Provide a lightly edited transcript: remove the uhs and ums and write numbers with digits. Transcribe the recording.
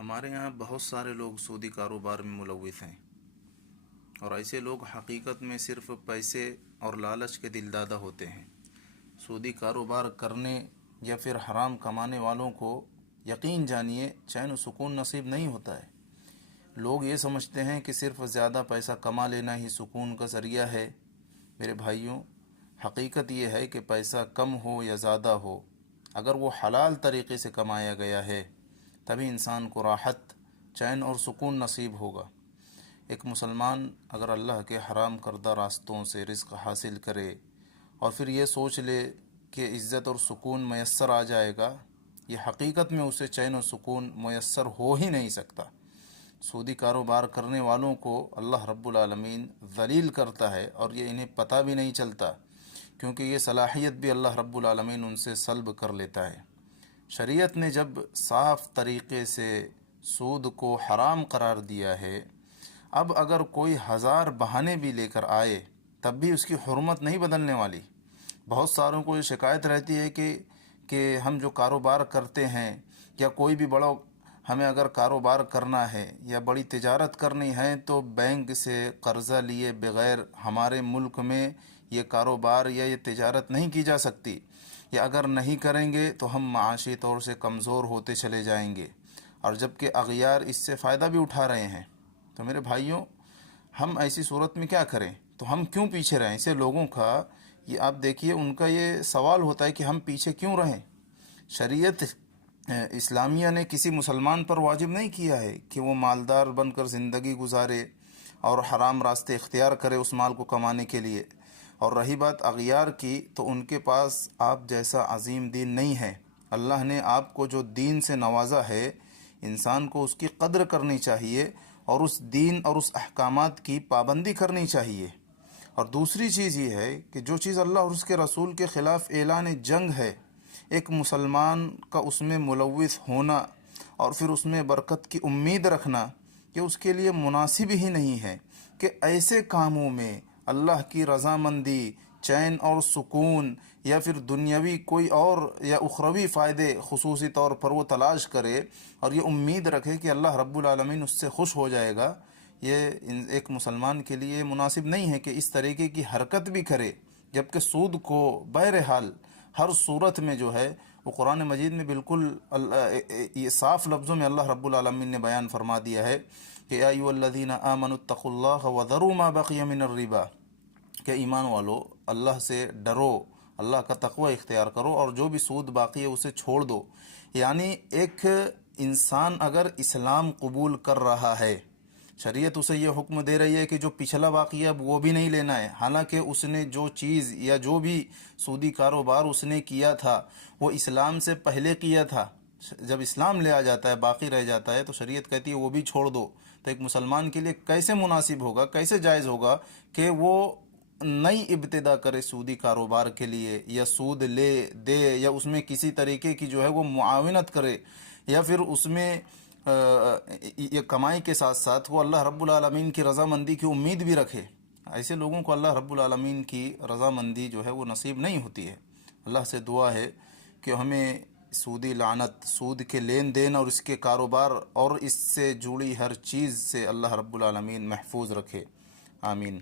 ہمارے یہاں بہت سارے لوگ سودی کاروبار میں ملوث ہیں، اور ایسے لوگ حقیقت میں صرف پیسے اور لالچ کے دلدادہ ہوتے ہیں۔ سودی کاروبار کرنے یا پھر حرام کمانے والوں کو یقین جانیے چین و سکون نصیب نہیں ہوتا ہے۔ لوگ یہ سمجھتے ہیں کہ صرف زیادہ پیسہ کما لینا ہی سکون کا ذریعہ ہے۔ میرے بھائیوں، حقیقت یہ ہے کہ پیسہ کم ہو یا زیادہ ہو، اگر وہ حلال طریقے سے کمایا گیا ہے تبھی انسان کو راحت، چین اور سکون نصیب ہوگا۔ ایک مسلمان اگر اللہ کے حرام کردہ راستوں سے رزق حاصل کرے اور پھر یہ سوچ لے کہ عزت اور سکون میسر آ جائے گا، یہ حقیقت میں اسے چین و سکون میسر ہو ہی نہیں سکتا۔ سودی کاروبار کرنے والوں کو اللہ رب العالمین ذلیل کرتا ہے، اور یہ انہیں پتہ بھی نہیں چلتا، کیونکہ یہ صلاحیت بھی اللہ رب العالمین ان سے سلب کر لیتا ہے۔ شریعت نے جب صاف طریقے سے سود کو حرام قرار دیا ہے، اب اگر کوئی ہزار بہانے بھی لے کر آئے تب بھی اس کی حرمت نہیں بدلنے والی۔ بہت ساروں کو یہ شکایت رہتی ہے کہ ہم جو کاروبار کرتے ہیں یا کوئی بھی بڑا ہمیں اگر کاروبار کرنا ہے یا بڑی تجارت کرنی ہے تو بینک سے قرضہ لیے بغیر ہمارے ملک میں یہ کاروبار یا یہ تجارت نہیں کی جا سکتی، یا اگر نہیں کریں گے تو ہم معاشی طور سے کمزور ہوتے چلے جائیں گے، اور جبکہ اغیار اس سے فائدہ بھی اٹھا رہے ہیں۔ تو میرے بھائیوں، ہم ایسی صورت میں کیا کریں؟ تو ہم کیوں پیچھے رہیں؟ اسے لوگوں کا یہ آپ دیکھیے، ان کا یہ سوال ہوتا ہے کہ ہم پیچھے کیوں رہیں؟ شریعت اسلامیہ نے کسی مسلمان پر واجب نہیں کیا ہے کہ وہ مالدار بن کر زندگی گزارے اور حرام راستے اختیار کرے اس مال کو کمانے کے لیے۔ اور رہی بات اغیار کی، تو ان کے پاس آپ جیسا عظیم دین نہیں ہے۔ اللہ نے آپ کو جو دین سے نوازا ہے، انسان کو اس کی قدر کرنی چاہیے اور اس دین اور اس احکامات کی پابندی کرنی چاہیے۔ اور دوسری چیز یہ ہے کہ جو چیز اللہ اور اس کے رسول کے خلاف اعلان جنگ ہے، ایک مسلمان کا اس میں ملوث ہونا اور پھر اس میں برکت کی امید رکھنا، کہ اس کے لیے مناسب ہی نہیں ہے کہ ایسے کاموں میں اللہ کی رضامندی، چین اور سکون یا پھر دنیاوی کوئی اور یا اخروی فائدے خصوصی طور پر وہ تلاش کرے اور یہ امید رکھے کہ اللہ رب العالمین اس سے خوش ہو جائے گا۔ یہ ایک مسلمان کے لیے مناسب نہیں ہے کہ اس طریقے کی حرکت بھی کرے، جبکہ سود کو بہرحال ہر صورت میں جو ہے وہ قرآن مجید میں بالکل یہ صاف لفظوں میں اللہ رب العالمین نے بیان فرما دیا ہے کہ یا ایھا الذین آمنوا اتقوا اللہ وذروا ما بقی من الربا، کہ ایمان والو اللہ سے ڈرو، اللہ کا تقوی اختیار کرو اور جو بھی سود باقی ہے اسے چھوڑ دو۔ یعنی ایک انسان اگر اسلام قبول کر رہا ہے، شریعت اسے یہ حکم دے رہی ہے کہ جو پچھلا باقی ہے اب وہ بھی نہیں لینا ہے، حالانکہ اس نے جو چیز یا جو بھی سودی کاروبار اس نے کیا تھا وہ اسلام سے پہلے کیا تھا۔ جب اسلام لے آ جاتا ہے، باقی رہ جاتا ہے، تو شریعت کہتی ہے وہ بھی چھوڑ دو۔ تو ایک مسلمان کے لیے کیسے مناسب ہوگا، کیسے جائز ہوگا کہ وہ نئی ابتدا کرے سودی کاروبار کے لیے، یا سود لے دے، یا اس میں کسی طریقے کی جو ہے وہ معاونت کرے، یا پھر اس میں یہ کمائی کے ساتھ ساتھ وہ اللہ رب العالمین کی رضامندی کی امید بھی رکھے۔ ایسے لوگوں کو اللہ رب العالمین کی رضامندی جو ہے وہ نصیب نہیں ہوتی ہے۔ اللہ سے دعا ہے کہ ہمیں سودی لعنت، سود کے لین دین اور اس کے کاروبار اور اس سے جڑی ہر چیز سے اللہ رب العالمین محفوظ رکھے۔ آمین۔